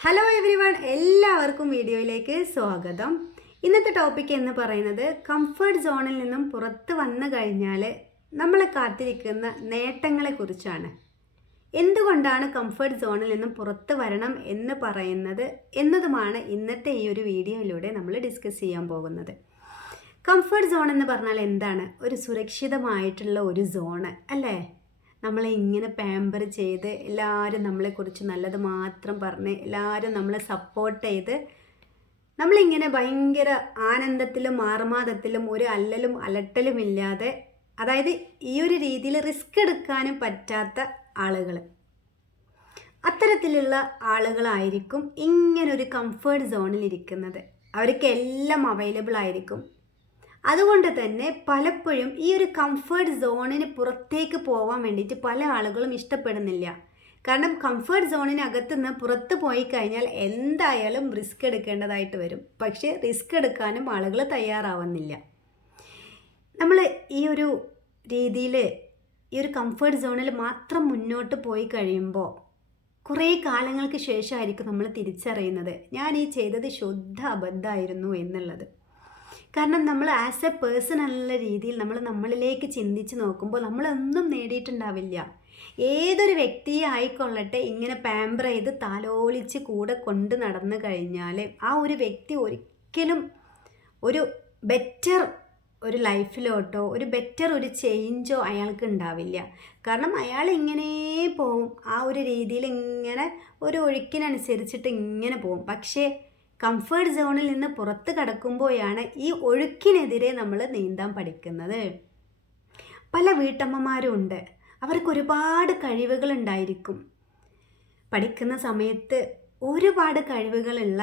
Hello everyone, എല്ലാവർക്കും വീഡിയോയിലേക്ക് സ്വാഗതം. ഇന്നത്തെ ടോപ്പിക് എന്ന് പറയുന്നത് കംഫർട്ട് സോണിൽ നിന്നും പുറത്ത് വന്നു കഴിഞ്ഞാൽ നമ്മളെ കാത്തിരിക്കുന്ന നേട്ടങ്ങളെക്കുറിച്ചാണ്. എന്തുകൊണ്ടാണ് കംഫർട്ട് സോണിൽ നിന്നും പുറത്ത് വരണം എന്ന് പറയുന്നത് എന്നതുമാണ് ഇന്നത്തെ ഈ ഒരു വീഡിയോയിലൂടെ നമ്മൾ ഡിസ്കസ് ചെയ്യാൻ പോകുന്നത്. കംഫർട്ട് സോൺ എന്ന് പറഞ്ഞാൽ എന്താണ്? ഒരു സുരക്ഷിതമായിട്ടുള്ള ഒരു സോണ് അല്ലേ? നമ്മളെ ഇങ്ങനെ പാമ്പർ ചെയ്ത് എല്ലാവരും നമ്മളെക്കുറിച്ച് നല്ലത് മാത്രം പറഞ്ഞ് എല്ലാവരും നമ്മളെ സപ്പോർട്ട് ചെയ്ത് നമ്മളിങ്ങനെ ഭയങ്കര ആനന്ദത്തിലും ആർമാദത്തിലും ഒരു അല്ലലും അലട്ടലും ഇല്ലാതെ, അതായത് ഈ ഒരു രീതിയിൽ റിസ്ക് എടുക്കാനും പറ്റാത്ത ആളുകൾ, അത്തരത്തിലുള്ള ആളുകളായിരിക്കും ഇങ്ങനൊരു കംഫർട്ട് സോണിൽ ഇരിക്കുന്നത്. അവർക്ക് എല്ലാം അവൈലബിൾ ആയിരിക്കും. അതുകൊണ്ട് തന്നെ പലപ്പോഴും ഈ ഒരു കംഫർട്ട് സോണിന് പുറത്തേക്ക് പോകാൻ വേണ്ടിയിട്ട് പല ആളുകളും ഇഷ്ടപ്പെടുന്നില്ല. കാരണം കംഫർട്ട് സോണിനകത്ത് നിന്ന് പുറത്ത് പോയി കഴിഞ്ഞാൽ എന്തായാലും റിസ്ക് എടുക്കേണ്ടതായിട്ട് വരും. പക്ഷേ റിസ്ക് എടുക്കാനും ആളുകൾ തയ്യാറാവുന്നില്ല. നമ്മൾ ഈ ഒരു രീതിയിൽ ഈ ഒരു കംഫർട്ട് സോണിൽ മാത്രം മുന്നോട്ട് പോയി കഴിയുമ്പോൾ കുറേ കാലങ്ങൾക്ക് ശേഷമായിരിക്കും നമ്മൾ തിരിച്ചറിയുന്നത് ഞാൻ ഈ ചെയ്തത് ശുദ്ധ അബദ്ധമായിരുന്നു എന്നുള്ളത്. കാരണം നമ്മൾ ആസ് എ പേഴ്സൺ എന്നുള്ള രീതിയിൽ നമ്മളിലേക്ക് ചിന്തിച്ച് നോക്കുമ്പോൾ നമ്മളൊന്നും നേടിയിട്ടുണ്ടാവില്ല. ഏതൊരു വ്യക്തിയെ ആയിക്കൊള്ളട്ടെ, ഇങ്ങനെ പാമ്പർ ചെയ്ത് താലോലിച്ച് കൂടെ കൊണ്ട് നടന്നു കഴിഞ്ഞാൽ ആ ഒരു വ്യക്തി ഒരിക്കലും ഒരു ബെറ്റർ ഒരു ലൈഫിലോട്ടോ ഒരു ബെറ്റർ ഒരു ചേഞ്ചോ അയാൾക്ക് ഉണ്ടാവില്ല. കാരണം അയാൾ ഇങ്ങനെ പോവും, ആ ഒരു രീതിയിൽ ഇങ്ങനെ ഒരു ഒഴുക്കിനനുസരിച്ചിട്ട് ഇങ്ങനെ പോവും. പക്ഷേ കംഫർട്ട് സോണിൽ നിന്ന് പുറത്ത് കടക്കുമ്പോഴാണ് ഈ ഒഴുക്കിനെതിരെ നമ്മൾ നീന്താൻ പഠിക്കുന്നത്. പല വീട്ടമ്മമാരും ഉണ്ട്, അവർക്ക് ഒരുപാട് കഴിവുകൾ ഉണ്ടായിരിക്കും. പഠിക്കുന്ന സമയത്ത് ഒരുപാട് കഴിവുകളുള്ള,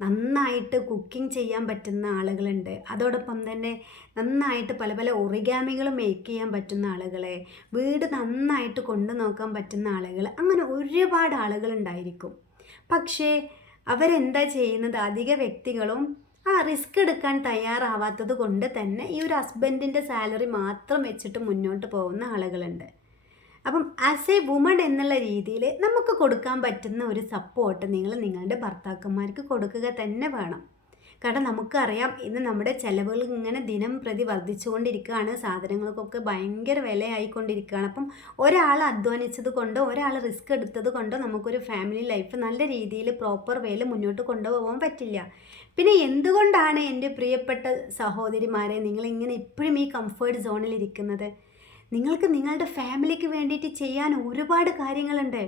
നന്നായിട്ട് കുക്കിംഗ് ചെയ്യാൻ പറ്റുന്ന ആളുകളുണ്ട്. അതോടൊപ്പം തന്നെ നന്നായിട്ട് പല പല ഒറിഗാമികൾ മേക്ക് ചെയ്യാൻ പറ്റുന്ന ആളുകളെ, വീട് നന്നായിട്ട് കൊണ്ടു നോക്കാൻ പറ്റുന്ന ആളുകൾ, അങ്ങനെ ഒരുപാട് ആളുകളുണ്ടായിരിക്കും. പക്ഷേ അവരെന്താ ചെയ്യുന്നത്? അധിക വ്യക്തികളും റിസ്ക് എടുക്കാൻ തയ്യാറാവാത്തത് കൊണ്ട് തന്നെ ഈ ഒരു ഹസ്ബൻഡിൻ്റെ സാലറി മാത്രം വെച്ചിട്ട് മുന്നോട്ട് പോകുന്ന ആളുകളുണ്ട്. അപ്പം ആസ് എ വുമൺ എന്നുള്ള രീതിയിൽ നമുക്ക് കൊടുക്കാൻ പറ്റുന്ന ഒരു സപ്പോർട്ട് നിങ്ങൾ നിങ്ങളുടെ ഭർത്താക്കന്മാർക്ക് കൊടുക്കുക തന്നെ വേണം. കാരണം നമുക്കറിയാം, ഇന്ന് നമ്മുടെ ചിലവുകൾ ഇങ്ങനെ ദിനം പ്രതി വർദ്ധിച്ചുകൊണ്ടിരിക്കുകയാണ്. സാധനങ്ങൾക്കൊക്കെ ഭയങ്കര വിലയായിക്കൊണ്ടിരിക്കുകയാണ്. അപ്പം ഒരാൾ അധ്വാനിച്ചത് കൊണ്ടോ ഒരാൾ റിസ്ക് എടുത്തത് കൊണ്ടോ നമുക്കൊരു ഫാമിലി ലൈഫ് നല്ല രീതിയിൽ പ്രോപ്പർ വേയിൽ മുന്നോട്ട് കൊണ്ടുപോകാൻ പറ്റില്ല. പിന്നെ എന്തുകൊണ്ടാണ് എൻ്റെ പ്രിയപ്പെട്ട സഹോദരിമാരെ നിങ്ങളിങ്ങനെ ഇപ്പോഴും ഈ കംഫർട്ട് സോണിൽ ഇരിക്കുന്നത്? നിങ്ങൾക്ക് നിങ്ങളുടെ ഫാമിലിക്ക് വേണ്ടിയിട്ട് ചെയ്യാൻ ഒരുപാട് കാര്യങ്ങളുണ്ട്.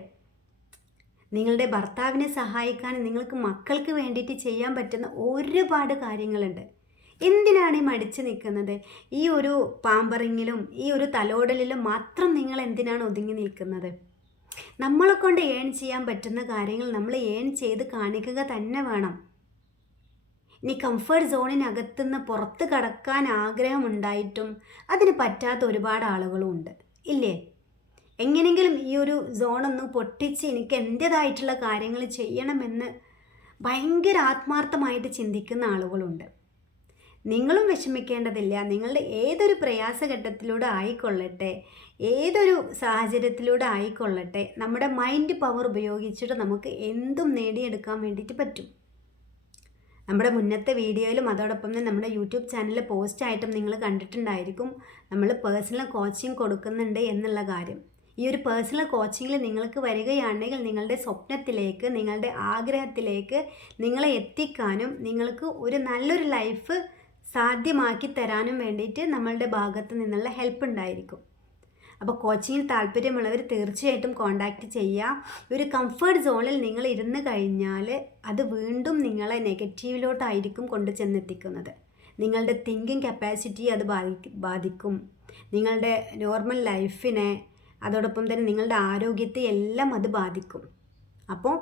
നിങ്ങളുടെ ഭർത്താവിനെ സഹായിക്കാൻ നിങ്ങൾക്ക് മക്കൾക്ക് വേണ്ടിയിട്ട് ചെയ്യാൻ പറ്റുന്ന ഒരുപാട് കാര്യങ്ങളുണ്ട്. എന്തിനാണ് ഈ മടിച്ചു നിൽക്കുന്നത്? ഈ ഒരു പാമ്പറിങ്ങിലും ഈ ഒരു തലോടലിലും മാത്രം നിങ്ങൾ എന്തിനാണ് ഒതുങ്ങി നിൽക്കുന്നത്? നമ്മളെ കൊണ്ട് ഏൺ ചെയ്യാൻ പറ്റുന്ന കാര്യങ്ങൾ നമ്മൾ ഏൺ ചെയ്ത് കാണിക്കുക തന്നെ വേണം. ഇനി കംഫർട്ട് സോണിനകത്തുനിന്ന് പുറത്ത് കടക്കാൻ ആഗ്രഹമുണ്ടായിട്ടും അതിന് പറ്റാത്ത ഒരുപാട് ആളുകളും ഉണ്ട്, ഇല്ലേ? എങ്ങനെയെങ്കിലും ഈ ഒരു സോണൊന്ന് പൊട്ടിച്ച് എനിക്ക് എൻ്റേതായിട്ടുള്ള കാര്യങ്ങൾ ചെയ്യണമെന്ന് ഭയങ്കര ആത്മാർത്ഥമായിട്ട് ചിന്തിക്കുന്ന ആളുകളുണ്ട്. നിങ്ങളും വിഷമിക്കേണ്ടതില്ല. നിങ്ങളുടെ ഏതൊരു പ്രയാസഘട്ടത്തിലൂടെ ആയിക്കൊള്ളട്ടെ, ഏതൊരു സാഹചര്യത്തിലൂടെ ആയിക്കൊള്ളട്ടെ, നമ്മുടെ മൈൻഡ് പവർ ഉപയോഗിച്ചിട്ട് നമുക്ക് എന്തും നേടിയെടുക്കാൻ വേണ്ടിയിട്ട് പറ്റും. നമ്മുടെ മുന്നത്തെ വീഡിയോയിലും അതോടൊപ്പം തന്നെ നമ്മുടെ യൂട്യൂബ് ചാനലിൽ പോസ്റ്റായിട്ടും നിങ്ങൾ കണ്ടിട്ടുണ്ടായിരിക്കും നമ്മൾ പേഴ്സണൽ കോച്ചിങ് കൊടുക്കുന്നുണ്ട് എന്നുള്ള കാര്യം. ഈ ഒരു പേഴ്സണൽ കോച്ചിങ്ങിൽ നിങ്ങൾക്ക് വരികയാണെങ്കിൽ നിങ്ങളുടെ സ്വപ്നത്തിലേക്ക്, നിങ്ങളുടെ ആഗ്രഹത്തിലേക്ക് നിങ്ങളെ എത്തിക്കാനും നിങ്ങൾക്ക് ഒരു നല്ലൊരു ലൈഫ് സാധ്യമാക്കി തരാനും വേണ്ടിയിട്ട് നമ്മളുടെ ഭാഗത്ത് നിന്നുള്ള ഹെൽപ്പ് ഉണ്ടായിരിക്കും. അപ്പോൾ കോച്ചിങ്ങിൽ താല്പര്യമുള്ളവർ തീർച്ചയായിട്ടും കോൺടാക്റ്റ് ചെയ്യുക. ഒരു കംഫർട്ട് സോണിൽ നിങ്ങൾ ഇരുന്ന് കഴിഞ്ഞാൽ അത് വീണ്ടും നിങ്ങളെ നെഗറ്റീവിലോട്ടായിരിക്കും കൊണ്ട് ചെന്നെത്തിക്കുന്നത്. നിങ്ങളുടെ തിങ്കിങ് കപ്പാസിറ്റി അത് ബാധിക്കും. നിങ്ങളുടെ നോർമൽ ലൈഫിനെ, അതോടൊപ്പം തന്നെ നിങ്ങളുടെ ആരോഗ്യത്തെ എല്ലാം അത് ബാധിക്കും. അപ്പോൾ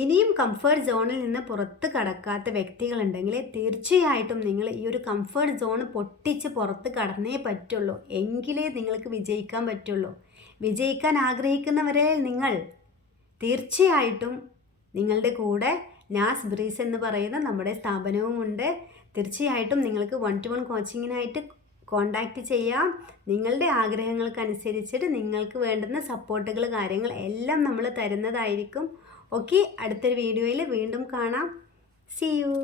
ഇനിയും കംഫർട്ട് സോണിൽ നിന്ന് പുറത്ത് കടക്കാത്ത വ്യക്തികളുണ്ടെങ്കിൽ തീർച്ചയായിട്ടും നിങ്ങൾ ഈ ഒരു കംഫർട്ട് സോൺ പൊട്ടിച്ച് പുറത്ത് കടന്നേ പറ്റുള്ളൂ. എങ്കിലേ നിങ്ങൾക്ക് വിജയിക്കാൻ പറ്റുള്ളൂ. വിജയിക്കാൻ ആഗ്രഹിക്കുന്നവരെ നിങ്ങൾ തീർച്ചയായിട്ടും നിങ്ങളുടെ കൂടെ നാസ് ബ്രീസ് എന്ന് പറയുന്ന നമ്മുടെ സ്ഥാപനവുമുണ്ട്. തീർച്ചയായിട്ടും നിങ്ങൾക്ക് 1-to-1 കോച്ചിങ്ങിനായിട്ട് കോണ്ടാക്റ്റ് ചെയ്യാം. നിങ്ങളുടെ ആഗ്രഹങ്ങൾക്കനുസരിച്ചിട്ട് നിങ്ങൾക്ക് വേണ്ടുന്ന സപ്പോർട്ടുകൾ കാര്യങ്ങൾ എല്ലാം നമ്മൾ തരുന്നതായിരിക്കും. ഓക്കെ, അടുത്തൊരു വീഡിയോയിൽ വീണ്ടും കാണാം. See U.